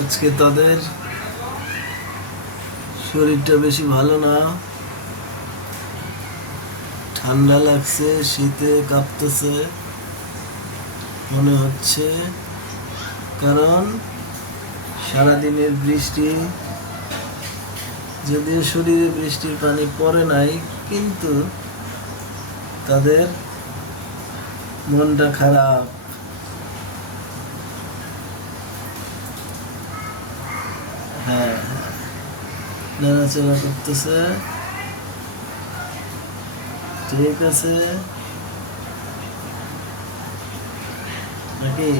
আজকে তাদের শরীরটা বেশি ভালো না, ঠান্ডা লাগছে, শীতে কাঁপতেছে মনে হচ্ছে, কারণ সারাদিনের বৃষ্টি। যদিও শরীরে বৃষ্টির পানি পড়ে নাই, কিন্তু তাদের মনটা খারাপ। হ্যাঁ, নাড়াচাড়া করতেছে। ঠিক আছে নাকি?